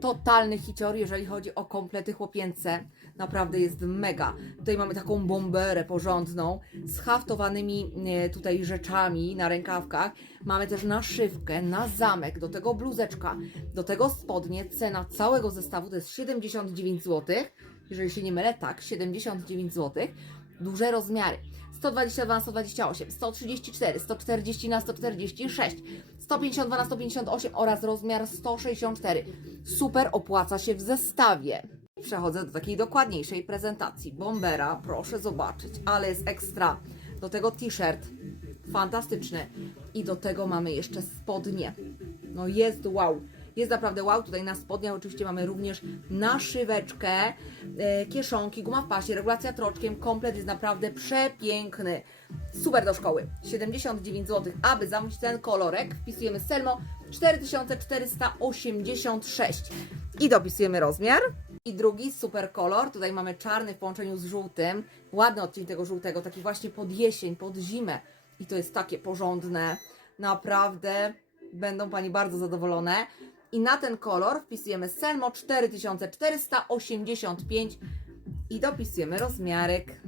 totalny hicior, jeżeli chodzi o komplety chłopięce. Naprawdę jest mega. Tutaj mamy taką bomberę porządną z haftowanymi e, tutaj rzeczami na rękawkach. Mamy też naszywkę na zamek, do tego bluzeczka, do tego spodnie. Cena całego zestawu to jest 79 zł. Jeżeli się nie mylę, tak, 79 zł. Duże rozmiary. 122 na 128, 134, 140 na 146, 152 na 158 oraz rozmiar 164. Super opłaca się w zestawie. Przechodzę do takiej dokładniejszej prezentacji. Bombera, proszę zobaczyć, ale jest ekstra. Do tego t-shirt, fantastyczny. I do tego mamy jeszcze spodnie. No jest wow. Jest naprawdę wow. Tutaj na spodniach oczywiście mamy również naszyweczkę, e, kieszonki, guma w pasie, regulacja troczkiem. Komplet jest naprawdę przepiękny. Super do szkoły. 79 zł. Aby zamówić ten kolorek, wpisujemy Selmo 4486 i dopisujemy rozmiar. I drugi super kolor, tutaj mamy czarny w połączeniu z żółtym, ładny odcień tego żółtego, taki właśnie pod jesień, pod zimę. I to jest takie porządne, naprawdę będą Pani bardzo zadowolone. I na ten kolor wpisujemy Selmo 4485 i dopisujemy rozmiarek.